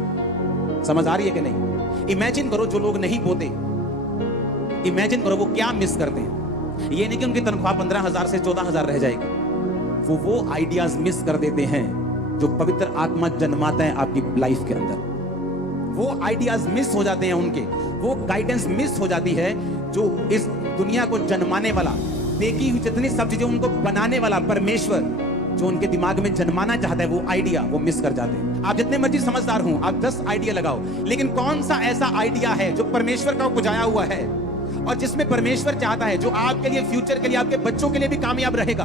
समझ आ रही है कि नहीं? इमेजिन करो जो लोग नहीं बोते, इमेजिन करो वो क्या मिस करते हैं। ये नहीं कि उनकी तनख्वाह 15,000 से 14,000 रह जाएगी, वो आइडियाज मिस कर देते हैं जो पवित्र आत्मा जन्माता है आपकी लाइफ के अंदर। वो आइडियाज मिस हो जाते हैं उनके, वो गाइडेंस मिस हो जाती है जो इस दुनिया को जन्माने वाला, देखी हुई जितनी सब चीजें उनको बनाने वाला परमेश्वर जो उनके दिमाग में जन्माना चाहता है, वो आइडिया वो मिस कर जाते हैं। आप जितने मर्जी समझदार हो, आप 10 आइडिया लगाओ, लेकिन कौन सा ऐसा आइडिया है जो परमेश्वर का उपजाया हुआ है और जिसमें परमेश्वर चाहता है, जो आपके लिए, फ्यूचर के लिए, आपके बच्चों के लिए भी कामयाब रहेगा,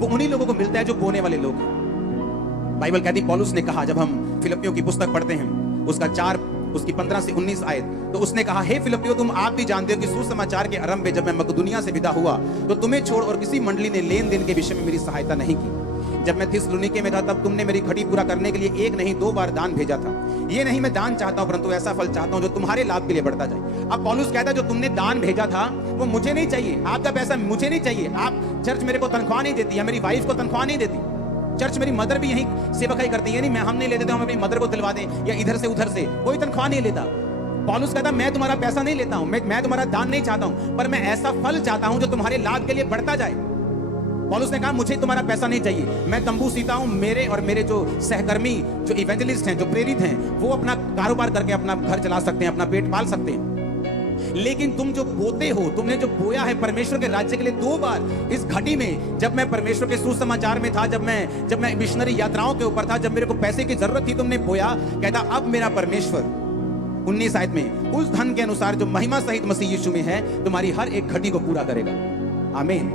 वो उन्हीं लोगों को मिलता है जो बोने वाले लोग हैं। बाइबल कहती, पौलुस ने कहा, जब हम फिलिपियों की पुस्तक पढ़ते हैं उसका 4 उसकी 15 से 19 आयत, तो उसने कहा हे फिलिपियों, तुम आप भी जानते हो कि सुसमाचार के आरंभ में जब मैं मकदुनिया से विदा हुआ तो तुम्हें छोड़ और किसी मंडली ने लेन देन के विषय में मेरी सहायता नहीं की। जब मैं थिस्सलुनीके में था तब तुमने मेरी घटी पूरा करने के लिए 1 नहीं 2 बार दान भेजा था। ये नहीं मैं दान चाहता हूं, परंतु ऐसा फल चाहता हूं जो तुम्हारे लाभ के लिए बढ़ता जाए। अब पौलुस कहता है जो तुमने दान भेजा था वो मुझे नहीं चाहिए, आपका पैसा मुझे नहीं चाहिए। आप चर्च मेरे को तनख्वाह नहीं देती, या मेरी वाइफ को तनख्वाह नहीं देती। चर्च मेरी मदर भी यही सेवकाई करती है, नहीं मैं हम नहीं लेते, तो हम अपनी मदर को दिलवा दें, या इधर से उधर से कोई तनख्वाह नहीं लेता। पौलुस कहता मैं तुम्हारा पैसा नहीं लेता हूं, मैं तुम्हारा दान नहीं चाहता हूं, पर मैं ऐसा फल चाहता हूं जो तुम्हारे लाभ के लिए बढ़ता जाए। पौलुस ने कहा मुझे तुम्हारा पैसा नहीं चाहिए, मैं तंबू सीता हूं, मेरे और मेरे जो सहकर्मी, जो इवेंजलिस्ट हैं, जो प्रेरित हैं, वो अपना कारोबार करके अपना घर चला सकते हैं, अपना पेट पाल सकते हैं। लेकिन तुम जो बोते हो, तुमने जो बोया है परमेश्वर के राज्य के लिए, 2 बार इस घटी में, जब मैं परमेश्वर के सुसमाचार में था, जब मैं मिशनरी यात्राओं के ऊपर था, जब मेरे को पैसे की जरूरत थी, तुमने बोया। कहता अब मेरा परमेश्वर 19 आयत में उस धन के अनुसार जो महिमा सहित मसीह यीशु में है तुम्हारी हर एक घटी को पूरा करेगा। आमीन।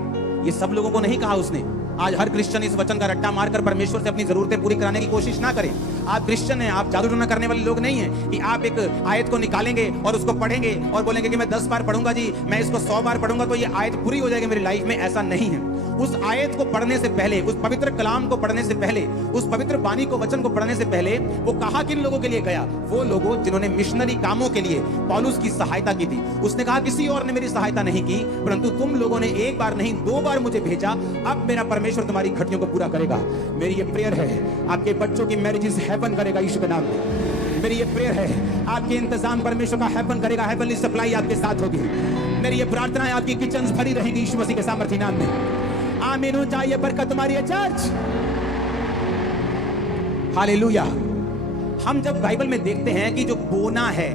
ये सब लोगों को नहीं कहा उसने। आज हर क्रिश्चियन इस वचन का रट्टा मारकर परमेश्वर से अपनी जरूरतें पूरी कराने की कोशिश ना करें। आप क्रिश्चियन हैं, आप जादू टोना करने वाले लोग नहीं हैं कि आप एक आयत को निकालेंगे और उसको पढ़ेंगे और बोलेंगे कि मैं 10 बार पढ़ूंगा जी, मैं इसको 100 बार पढ़ूंगा तो ये आयत पूरी हो जाएगी मेरी लाइफ में। ऐसा नहीं है। उस आयत को पढ़ने से पहले, उस पवित्र कलाम को पढ़ने से पहले, उस पवित्र वाणी को, वचन को पढ़ने से पहले वो कहा किन लोगों के लिए गया? वो लोगों जिन्होंने मिशनरी कामों के लिए पौलुस की सहायता की थी। उसने कहा किसी और ने मेरी सहायता नहीं की, परंतु तुम लोगों ने 1 बार नहीं 2 बार मुझे भेजा। अब मेरा परमेश्वर तुम्हारी घटियों को पूरा करेगा। मेरी ये प्रेयर है, आपके बच्चों की मैरिजेस हेवन करेगा यीशु के नाम में। मेरी ये प्रेयर है, आपके इंतजाम परमेश्वर का हैपन करेगा, हेवनली सप्लाई आपके साथ होगी। मेरी ये प्रार्थना है, आपकी किचन्स भरी रहेंगी यीशु मसीह के सामर्थ्य नाम में। आमीन हो जाए, बरकत तुम्हारी है चर्च। हालेलुया। हम जब बाइबल में देखते हैं कि जो बोना है,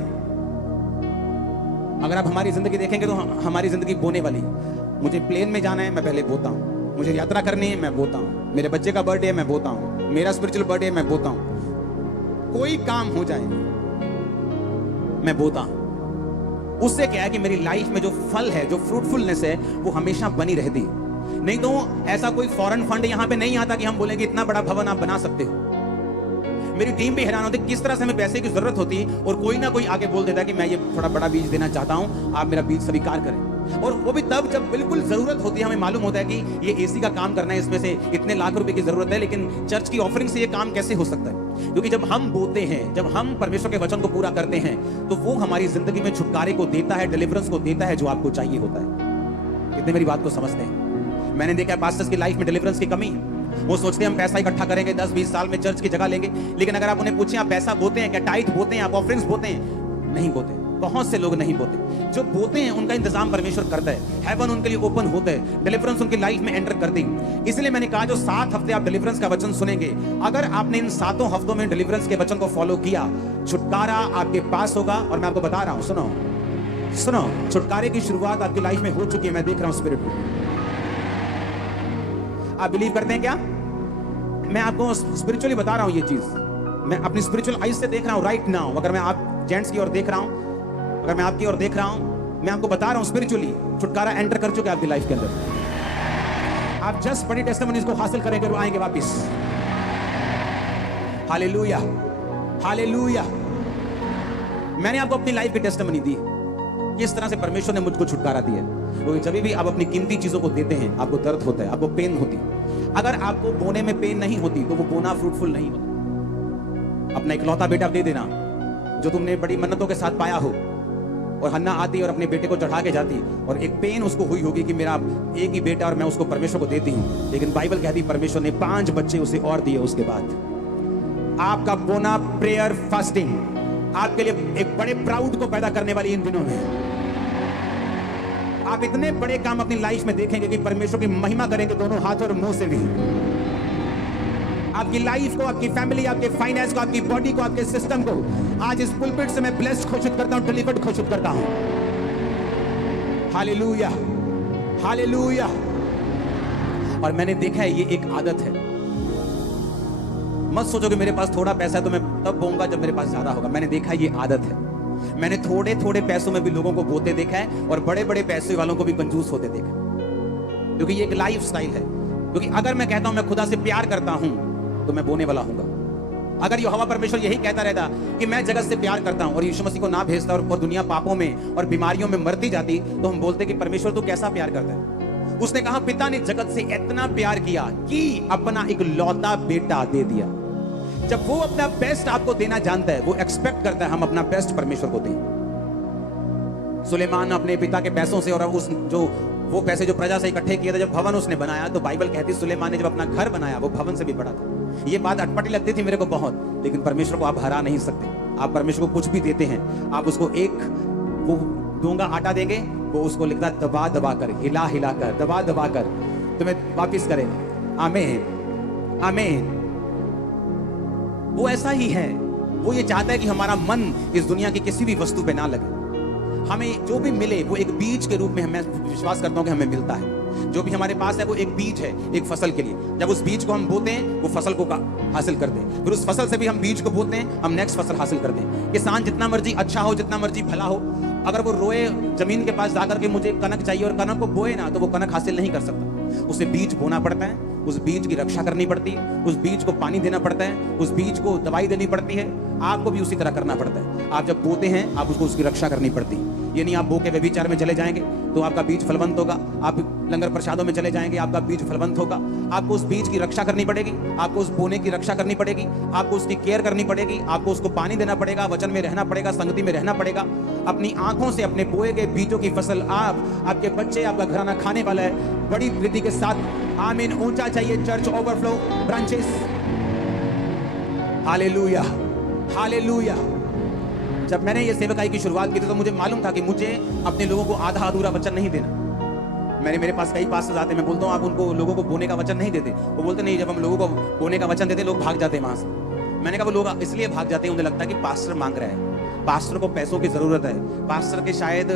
अगर आप हमारी जिंदगी देखेंगे तो हमारी जिंदगी बोने वाली। मुझे प्लेन में जाना है, मैं पहले बोता हूं। मुझे यात्रा करनी है, मैं बोता हूं। मेरे बच्चे का बर्थडे है, मैं बोता हूं। मेरा स्पिरिचुअल बर्थडे है, मैं बोता हूं। कोई काम हो जाए, मैं बोता हूं। उससे क्या है कि मेरी लाइफ में जो फल है, जो फ्रूटफुलनेस है, वो हमेशा बनी रहती। नहीं तो ऐसा कोई फॉरेन फंड यहां पे नहीं आता कि हम बोलेंगे इतना बड़ा भवन आप बना सकते हो। मेरी टीम भी हैरान होती किस तरह से हमें पैसे की जरूरत होती और कोई ना कोई आगे बोल देता कि मैं ये थोड़ा बड़ा बीज देना चाहता हूं, आप मेरा बीज स्वीकार करें। और वो भी तब जब बिल्कुल जरूरत होती है। हमें मालूम होता है कि ये एसी का काम करना है, इसमें से इतने लाख रुपए की जरूरत है, लेकिन चर्च की ऑफरिंग से ये काम कैसे हो सकता है? क्योंकि जब हम बोते हैं, जब हम परमेश्वर के वचन को पूरा करते हैं, तो वो हमारी जिंदगी में छुटकारे को देता है, डिलीवरेंस को देता है, जो आपको चाहिए होता है। कितने मेरी बात को समझते हैं? मैंने देखा है पास्टर्स की लाइफ में डिलीवरेंस की कमी है। वो सोचते हैं हम पैसा इकट्ठा करेंगे, 10-20 साल में चर्च की जगह लेंगे। लेकिन अगर आप उन्हें पूछें आप पैसा बोते हैं क्या, टाइट बोते हैं, आप ऑफरिंग्स बोते हैं? नहीं बोते। बहुत से लोग नहीं बोते। जो बोते हैं उनका इंतजाम परमेश्वर करता है। हेवन उनके लिए ओपन होता है, डिलीवरेंस उनकी लाइफ में एंटर करती है। इसलिए मैंने कहा जो 7 हफ्ते आप डिलीवरेंस का वचन सुनेंगे, अगर आपने इन 7 हफ्तों में डिलीवरेंस के वचन को फॉलो किया, छुटकारा आपके पास होगा। और मैं आपको बता रहा हूं, सुनो सुनो, छुटकारे की शुरुआत आपकी लाइफ में हो चुकी है। मैं देख रहा हूं स्पिरिट को। आप बिलीव करते हैं क्या? मैं आपको स्पिरिचुअली बता रहा हूं ये चीज। मैं अपनी स्पिरिचुअल आईज से देख रहा हूं राइट नाउ। अगर मैं आप जेंट्स की ओर देख रहा हूं, अगर मैं आपकी ओर देख रहा हूं, मैं आपको बता रहा हूं स्पिरिचुअली छुटकारा एंटर कर चुके आपकी लाइफ के अंदर। आप जस्ट बड़ी टेस्टिमनीज को हासिल करेंगे और आएंगे वापस। Hallelujah, hallelujah. मैंने आपको अपनी लाइफ की टेस्टिमनी दी, किस तरह से परमेश्वर ने मुझको छुटकारा दिया। क्योंकि जब भी आप अपनी कीमती चीजों को देते हैं, आपको दर्द होता है, आपको पेन होती। अगर आपको बोने में पेन नहीं होती तो वो बोना फ्रूटफुल नहीं होता। अपना इकलौता बेटा दे देना जो तुमने बड़ी मन्नतों के साथ पाया हो, और हन्ना आती और अपने बेटे को चढ़ा के जाती, और एक पेन उसको हुई होगी कि मेरा एक ही बेटा और मैं उसको परमेश्वर को देती हूं। लेकिन बाइबल कहती परमेश्वर ने 5 बच्चे उसे और दिए। उसके बाद आपका बोना प्रेयर फास्टिंग आपके लिए एक बड़े प्राउड को पैदा करने वाली इन दिनों में। आप इतने बड़े काम अपनी लाइफ में देखेंगे कि परमेश्वर की महिमा करेंगे दोनों हाथ और मुंह से भी। आपकी लाइफ को, आपकी फैमिली, आपके फाइनेंस को, आपकी बॉडी को, आपके सिस्टम को आज इस पुलपिट से मैं ब्लेस्ड घोषित करता हूं, डिलीवर्ड घोषित करता हूं। Hallelujah, hallelujah. और मैंने देखा है ये एक आदत है। मत सोचो कि मेरे पास थोड़ा पैसा है तो मैं तब बोऊंगा जब मेरे पास ज्यादा होगा। मैंने देखा है ये आदत है। मैंने थोड़े थोड़े पैसों में भी लोगों को बोते देखा है और बड़े बड़े पैसे वालों को भी कंजूस होते देखा है। क्योंकि ये एक लाइफ स्टाइल है। क्योंकि अगर मैं कहता हूं मैं खुदा से प्यार करता हूं तो मैं बोने वाला हूंगा। अगर यहोवा परमेश्वर यही कहता रहता कि मैं जगत से प्यार करता हूं और यीशु मसीह को ना भेजता और दुनिया पापों में और बीमारियों में मरती जाती, तो हम बोलते कि परमेश्वर तू कैसा प्यार करता है। उसने कहा पिता ने जगत से इतना प्यार किया कि अपना एक लौता बेटा दे दिया। जब वो अपना बेस्ट आपको देना जानता है, वो एक्सपेक्ट करता है हम अपना बेस्ट परमेश्वर को दें। सुलेमान अपने पिता के पैसों से और उस जो वो पैसे जो प्रजा से इकट्ठे किए थे, जब भवन उसने बनाया, तो बाइबल कहती सुलेमान ने जब अपना घर बनाया वो भवन से भी बड़ा था। ये बात अटपटी लगती थी मेरे को बहुत, लेकिन परमेश्वर को आप हरा नहीं सकते। आप परमेश्वर को कुछ भी देते हैं, आप उसको एक वो डोंगा आटा देंगे, वो उसको लिखता दबा दबा कर, हिला हिला कर, दबा दबा कर तुम्हें वापिस करेगा। आमीन, आमीन। वो ऐसा ही है। वो ये चाहता है कि हमारा मन इस दुनिया की किसी भी वस्तु पे ना लगे। हमें जो भी मिले वो एक बीज के रूप में, मैं विश्वास करता हूं कि हमें मिलता है। जो भी हमारे पास है वो एक बीज है, एक फसल के लिए। जब उस बीज को हम बोते हैं वो फसल को हासिल करते हैं, फिर उस फसल से भी हम बीज को बोते हैं, हम नेक्स्ट फसल हासिल करते हैं। किसान जितना मर्जी अच्छा हो, जितना मर्जी भला हो, अगर वो रोए जमीन के पास जाकर के मुझे कनक चाहिए और कनक को बोए ना, तो वो कनक हासिल नहीं कर सकता। उसे बीज बोना पड़ता है, उस बीज की रक्षा करनी पड़ती है, उस बीज को पानी देना पड़ता है, उस बीज को दवाई देनी पड़ती है। आपको भी उसी तरह करना पड़ता है। आप जब बोते हैं आप उसको उसकी रक्षा करनी पड़ती है। ये नहीं आप बो के व्यभिचार में चले जाएंगे तो आपका बीज फलवंत होगा। आप लंगर प्रसादों में चले जाएंगे, आपका बीज फलवंत होगा। आपको उस बीज की रक्षा करनी पड़ेगी, आपको उस बोने की रक्षा करनी पड़ेगी, आपको उसकी केयर करनी पड़ेगी, आपको उसको पानी देना पड़ेगा, वचन में रहना पड़ेगा, संगति में रहना पड़ेगा। अपनी आंखों से अपने बोए गए बीजों की फसल आपके बच्चे, आपका घराना खाने वाला है बड़ी वृद्धि के साथ। आमीन। ऊंचा चाहिए church, overflow branches. Hallelujah, hallelujah. जब मैंने ये सेवकाई की शुरुआत की थी तो मुझे मालूम था कि मुझे अपने लोगों को आधा अधूरा वचन नहीं देना। मेरे पास कई पास्टर्स आते हैं, मैं बोलता हूँ आप उनको लोगों को बोने का वचन नहीं देते। वो बोलते नहीं, जब हम लोगों को बोने का वचन देते लोग भाग जाते हैं वहां से। मैंने कहा वो लोग इसलिए भाग जाते हैं, उन्हें लगता है कि पास्टर मांग रहा है, पास्टर को पैसों की जरूरत है, पास्टर के शायद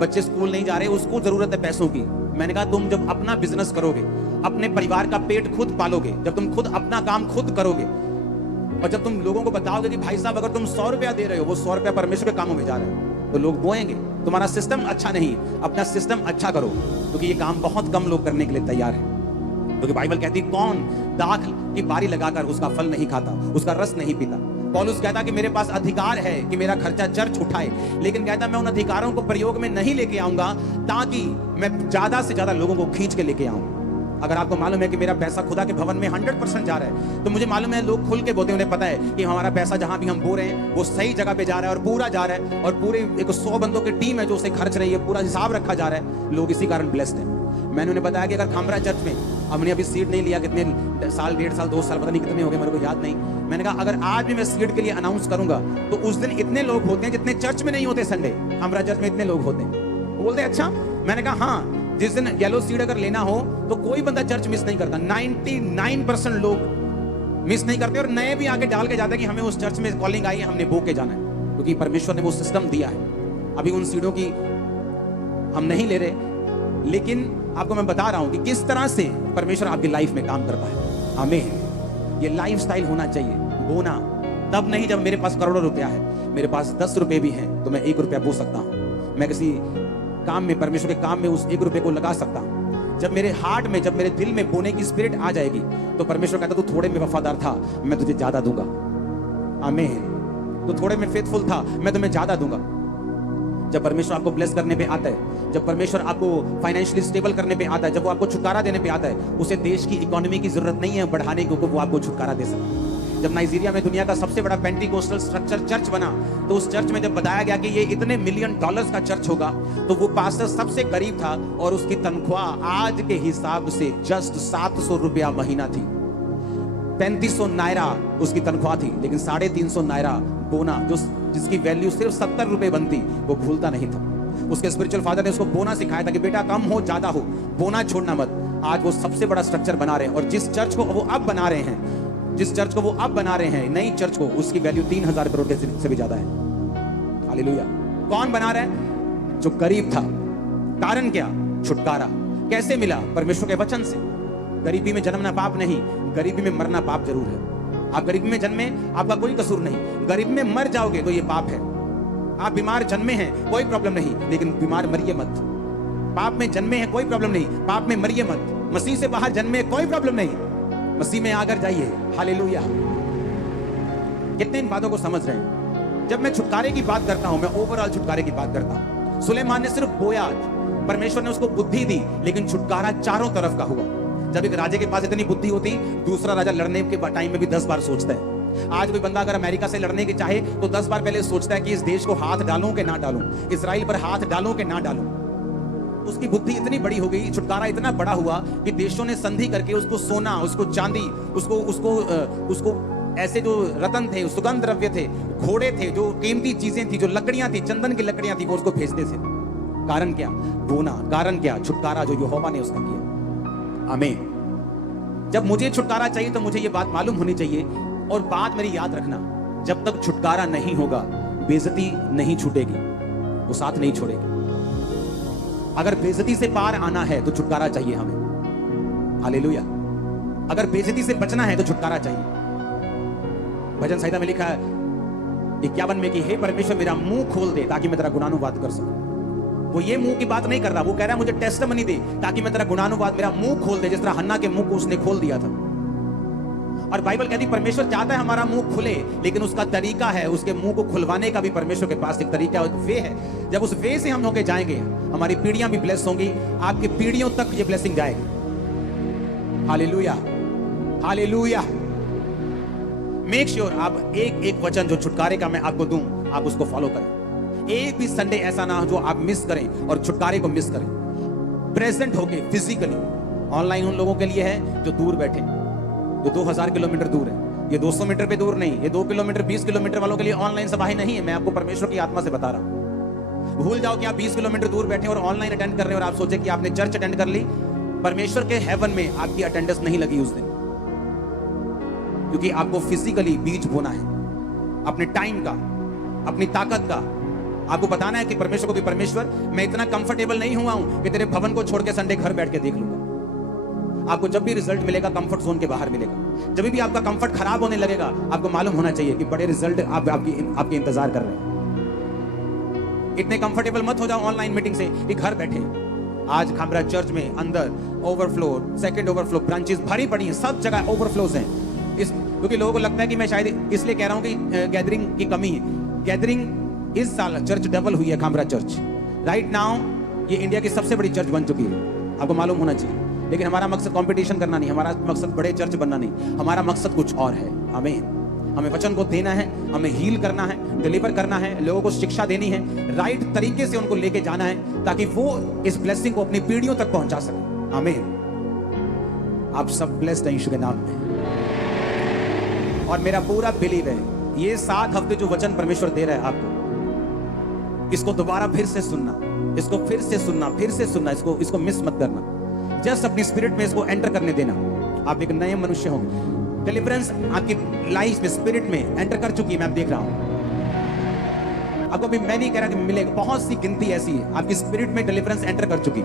बच्चे स्कूल नहीं जा रहे, उसको जरूरत है पैसों की। मैंने कहा तुम जब अपना बिजनेस करोगे, अपने परिवार का पेट खुद पालोगे, जब तुम खुद अपना काम खुद करोगे, और जब तुम लोगों को बताओगे कि भाई साहब अगर तुम 100 रुपया दे रहे हो, वो 100 रुपया परमेश्वर के कामों में जा रहा है, तो लोग बोएंगे। तुम्हारा सिस्टम अच्छा नहीं, अपना सिस्टम अच्छा करो, क्योंकि ये काम बहुत कम लोग करने के लिए तैयार है। क्योंकि बाइबल कहती है कौन दाख की बारी लगाकर उसका फल नहीं खाता, उसका रस नहीं पीता। पौलुस कहता कि मेरे पास अधिकार है कि मेरा खर्चा चर्च उठाए, लेकिन कहता मैं उन अधिकारों को प्रयोग में नहीं लेके आऊंगा ताकि मैं ज्यादा से ज्यादा लोगों को खींच के लेके आऊं। अगर आपको मालूम है कि मेरा पैसा खुदा के भवन में 100% जा रहा है, तो मुझे मालूम है लोग खुल के बोलते हैं, उन्हें पता है कि हमारा पैसा जहां भी हम बो रहे हैं वो सही जगह पे जा रहा है और पूरा जा रहा है, और पूरे एक 100 बंदों की टीम है जो उसे खर्च रही है, पूरा हिसाब रखा जा रहा है। लोग इसी कारण ब्लेस्ड हैं। मैंने उन्हें बताया कि अगर खामरा चर्च में हमने अभी सीट नहीं लिया, कितने साल, 1.5 साल 2 साल पता नहीं कितने हो गए, मेरे को याद नहीं। मैंने कहा अगर आज भी मैं सीट के लिए अनाउंस करूंगा तो उस दिन इतने लोग होते हैं जितने चर्च में नहीं होते। संडे खामरा चर्च में इतने लोग होते हैं। वो बोलते अच्छा। मैंने कहा हाँ, जिस दिन येलो सीट अगर लेना हो तो कोई बंदा चर्च मिस नहीं करता, 99% लोग मिस नहीं करते, और नए भी आके डाल के जाते हैं कि हमें उस चर्च में कॉलिंग आई है, हमने बो के जाना है, क्योंकि परमेश्वर ने वो सिस्टम दिया है। अभी उन सीटों की हम नहीं ले रहे, लेकिन आपको मैं बता रहा हूं कि किस तरह से परमेश्वर आपकी लाइफ में काम करता है। आमीन। ये लाइफस्टाइल होना चाहिए। बोना तब नहीं जब मेरे पास करोड़ों रुपया है, मेरे पास 10 रुपए भी हैं तो मैं 1 रुपया बो सकता हूं। मैं किसी काम में, परमेश्वर के काम में उस 1 रुपए को लगा सकता हूं। जब मेरे हार्ट में, जब मेरे दिल में बोने की स्पिरिट आ जाएगी तो परमेश्वर कहता तू थोड़े में वफादार था, मैं तुझे ज्यादा दूंगा। आमीन। तू थोड़े में फेथफुल था, मैं तुम्हें ज्यादा दूंगा। जब परमेश्वर आपको ब्लेस करने पे आता है, जब परमेश्वर आपको फाइनेंशियली स्टेबल करने पे आता है, जब वो आपको छुटकारा देने पे आता है, उसे देश की इकोनॉमी की जरूरत नहीं है बढ़ाने को, वो आपको छुटकारा दे सकता है। जब नाइजीरिया में दुनिया का सबसे बड़ा पेंटिकोस्टल स्ट्रक्चर चर्च बना, तो उस चर्च में जब बताया गया कि ये इतने $1 मिलियन का चर्च होगा, तो वो पास्टर सबसे गरीब था और उसकी तनख्वाह आज के हिसाब से जस्ट 700 रुपया महीना थी। 3500 नायरा उसकी तनख्वाह थी, लेकिन 350 नायरा बोना, जो जिसकी वैल्यू सिर्फ 70 रुपए बनती, वो भूलता नहीं था। उसके स्पिरिचुअल फादर ने उसको बोना सिखाया था कि बेटा कम हो ज्यादा हो, बोना छोड़ना मत। आज वो सबसे बड़ा स्ट्रक्चर बना रहे हैं, और जिस चर्च को वो अब बना रहे हैं, नई चर्च को, उसकी वैल्यू 3000 करोड़ से भी ज्यादा है। हालेलुया। कौन बना रहा है? जो गरीब था। कारण क्या? छुटकारा। कैसे मिला? परमेश्वर के वचन से। गरीबी में जन्मना पाप नहीं, गरीबी में मरना पाप जरूर है। आप गरीबी में जन्मे, आपका कोई कसूर नहीं, गरीबी में मर जाओगे तो ये पाप है। आप बीमार जन्मे हैं, कोई प्रॉब्लम नहीं, लेकिन बीमार मरिए मत। पाप में जन्मे हैं, कोई प्रॉब्लम नहीं, पाप में मरिए मत। मसीह से बाहर जन्मे, कोई प्रॉब्लम नहीं, मसीह में आकर जाइए। हालेलुया। कितने इन बातों को समझ रहे हैं? जब मैं छुटकारे की बात करता हूं, मैं ओवरऑल छुटकारे की बात करता हूं। सुलेमान ने सिर्फ बोया, परमेश्वर ने उसको बुद्धि दी, लेकिन छुटकारा चारों तरफ का हुआ। जब एक राजे के पास इतनी बुद्धि होती, दूसरा राजा लड़ने के टाइम में भी 10 बार सोचता है। आज कोई बंदा अगर अमेरिका से लड़ने की चाहे तो 10 बार पहले सोचता है कि इस देश को हाथ डालूं कि ना डालूं, इसराइल पर हाथ डालूं कि ना डालूं। उसकी बुद्धि इतनी बड़ी हो गई, छुटकारा इतना बड़ा हुआ कि देशों ने संधि करके उसको सोना, उसको चांदी, उसको ऐसे जो रत्न थे, सुगंध द्रव्य थे, घोड़े थे, जो कीमती चीजें थी, जो लकड़ियां थी, चंदन की लकड़ियां थी, वो उसको भेजते थे। कारण क्या? बोना। कारण क्या? छुटकारा जो यहोवा ने उसका किया। आमीन। जब मुझे छुटकारा चाहिए तो मुझे ये बात मालूम होनी चाहिए, और बात मेरी याद रखना, जब तक छुटकारा नहीं होगा बेइज्जती नहीं छूटेगी, वो साथ नहीं छोड़ेगी। अगर बेइज्जती से पार आना है तो छुटकारा चाहिए हमें। हालेलुया। अगर बेइज्जती से बचना है तो छुटकारा चाहिए। भजन संहिता में लिखा है 51 में कि हे परमेश्वर मेरा मुंह खोल दे ताकि मैं तेरा गुणानुवाद कर सकूं। वो ये मुंह की बात नहीं कर रहा, वो कह रहा है मुझे टेस्टमनी दे ताकि मैं तेरा गुणानुवाद, मेरा मुंह खोल दे, जिस तरह हन्ना के मुंह को उसने खोल दिया था। और बाइबल कहती परमेश्वर चाहता है हमारा मुंह खुले, लेकिन उसका तरीका है, उसके मुंह को खुलवाने का भी परमेश्वर के पास एक तरीका है, एक वे है। जब उस वे से हम होके जाएंगे, हमारी पीढ़ियां भी ब्लेस होंगी, आपकी पीढ़ियों तक ये ब्लेसिंग जाएगी। Hallelujah, hallelujah. मेक श्योर आप एक वचन जो छुटकारे का मैं आपको दूं, आप उसको फॉलो करें। एक भी संडे ऐसा ना हो जो आप मिस करें और छुटकारे को मिस करें। प्रेजेंट होके फिजिकली। ऑनलाइन उन लोगों के लिए है जो दूर बैठे, जो 2000 किलोमीटर दूर है। ये 200 मीटर पे दूर नहीं, ये 2 किलोमीटर 20 किलोमीटर वालों के लिए ऑनलाइन सभाएं नहीं है। मैं आपको परमेश्वर की आत्मा से बता रहा हूं। भूल जाओ कि आप 20 किलोमीटर दूर बैठे और ऑनलाइन अटेंड कर रहे हैं और आप सोचे कि आपने चर्च अटेंड कर ली। परमेश्वर के हेवन में आपकी अटेंडेंस नहीं लगी उस दिन, क्योंकि आपको फिजिकली बीज बोना है, अपने टाइम का, अपनी ताकत का। आपको बताना है कि परमेश्वर को भी, परमेश्वर मैं इतना कंफर्टेबल नहीं हुआ हूं कि तेरे भवन को छोड़ के संडे घर बैठ के देख लूंगा। आपको जब भी रिजल्ट मिलेगा कंफर्ट जोन के बाहर मिलेगा। जब भी आपका कंफर्ट खराब होने लगेगा, आपको मालूम होना चाहिए कि बड़े रिजल्ट आपके इंतजार कर रहे हैं। इतने कंफर्टेबल मत हो जाओ ऑनलाइन मीटिंग से कि घर बैठे। आज खामरा चर्च में अंदर ओवरफ्लो, सेकंड ओवरफ्लो, ब्रांचेस भरी पड़ी हैं, सब जगह ओवरफ्लोज हैं। क्योंकि लोगों को लगता है कि मैं शायद इसलिए कह रहा हूं कि गैदरिंग की कमी है। गैदरिंग इस साल चर्च डबल हुई है। खामरा चर्च राइट नाउ ये इंडिया की सबसे बड़ी चर्च बन चुकी है, आपको मालूम होना चाहिए। लेकिन हमारा मकसद कंपटीशन करना नहीं, हमारा मकसद बड़े चर्च बनना नहीं, हमारा मकसद कुछ और है। हमें वचन को देना है, हमें हील करना है, डिलीवर करना है, लोगों को शिक्षा देनी है, राइट तरीके से उनको लेके जाना है, ताकि वो इस ब्लेसिंग को अपनी पीढ़ियों तक पहुंचा सके। आमीन। आप सब ब्लेस्ड हैं यीशु के नाम में। और मेरा पूरा बिलीव है ये 7 हफ्ते जो वचन परमेश्वर दे रहा है आपको, इसको दोबारा फिर से सुनना, इसको फिर से सुनना, फिर से सुनना, इसको मिस मत करना। जस्ट अपनी स्पिरिट में इसको एंटर करने देना। आप एक नए मनुष्य होंगे। डिलीवरेंस आपकी लाइफ में, स्पिरिट में एंटर कर चुकी है, मैं देख रहा हूं। आपको भी मैं नहीं कह रहा कि मिलेगा, बहुत सी गिनती ऐसी है आपकी स्पिरिट में डिलीवरेंस एंटर कर चुकी,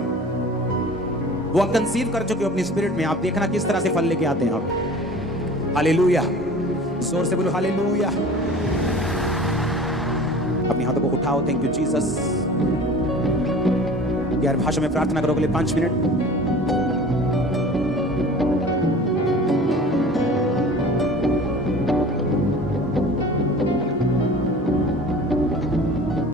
वो आप कंसीव कर चुके हो अपनी स्पिरिट में। आप देखना किस तरह से फल लेके आते हैं आप। हालेलुया, जोर से बोलो हालेलुया। अपने हाथों को उठाओ। Thank you Jesus. यार भाषा में प्रार्थना करो अगले 5 मिनट।